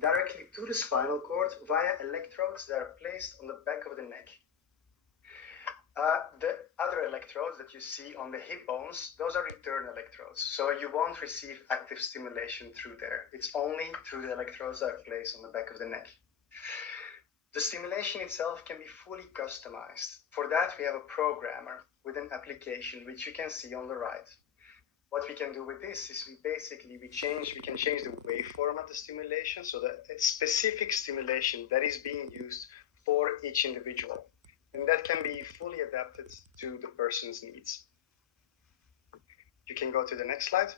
directly to the spinal cord via electrodes that are placed on the back of the neck. The other electrodes that you see on the hip bones, those are return electrodes. So you won't receive active stimulation through there. It's only through the electrodes that are placed on the back of the neck. The stimulation itself can be fully customized. For that, we have a programmer with an application, which you can see on the right. What we can do with this is we can change the waveform of the stimulation so that it's specific stimulation that is being used for each individual. And that can be fully adapted to the person's needs. You can go to the next slide.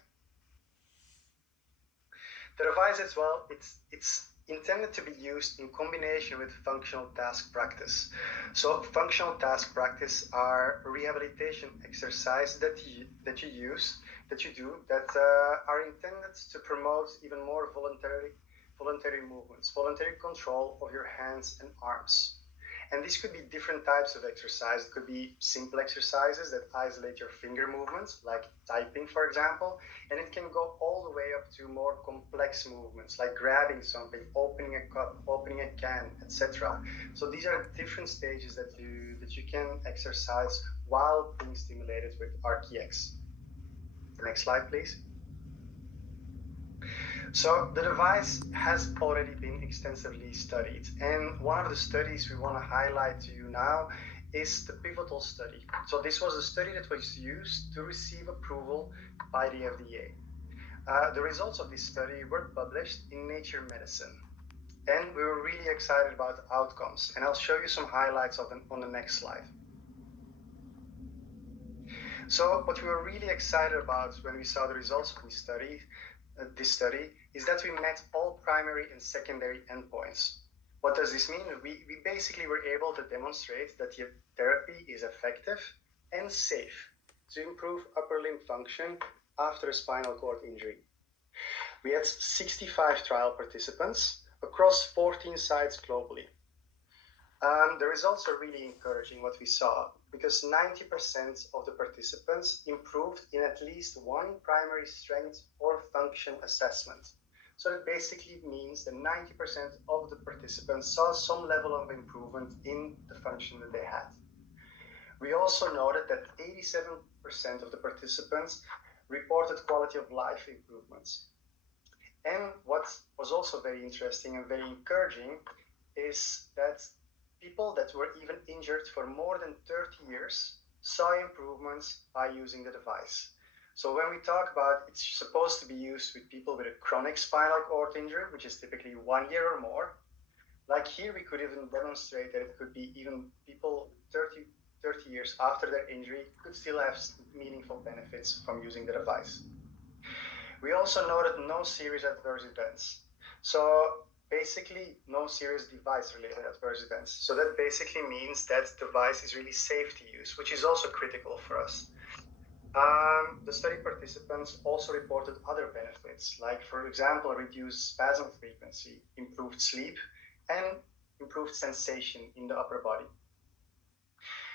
The device as well, it's intended to be used in combination with functional task practice. So functional task practice are rehabilitation exercises that you do that are intended to promote even more voluntary movements, voluntary control of your hands and arms. And these could be different types of exercise. It could be simple exercises that isolate your finger movements, like typing, for example. And it can go all the way up to more complex movements, like grabbing something, opening a cup, opening a can, etc. So these are different stages that you can exercise while being stimulated with Arc-Ex. Next slide, please. So the device has already been extensively studied, and one of the studies we want to highlight to you now is the pivotal study. So this was a study that was used to receive approval by the FDA. The results of this study were published in Nature Medicine, and we were really excited about the outcomes, and I'll show you some highlights of them on the next slide. So what we were really excited about when we saw the results of this study is that we met all primary and secondary endpoints. What does this mean? We basically were able to demonstrate that the therapy is effective and safe to improve upper limb function after a spinal cord injury. We had 65 trial participants across 14 sites globally. The results are really encouraging, what we saw, because 90% of the participants improved in at least one primary strength or function assessment. So it basically means that 90% of the participants saw some level of improvement in the function that they had. We also noted that 87% of the participants reported quality of life improvements. And what was also very interesting and very encouraging is that people that were even injured for more than 30 years saw improvements by using the device. So when we talk about it's supposed to be used with people with a chronic spinal cord injury, which is typically 1 year or more, like here we could even demonstrate that it could be even people 30 years after their injury could still have meaningful benefits from using the device. We also noted no serious adverse events. So basically no serious device-related adverse events. So that basically means that the device is really safe to use, which is also critical for us. The study participants also reported other benefits, like, for example, reduced spasm frequency, improved sleep, and improved sensation in the upper body.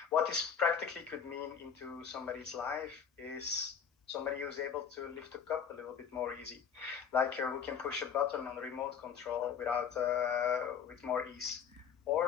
What this practically could mean into somebody's life is somebody who's able to lift a cup a little bit more easy, like who can push a button on the remote control with more ease.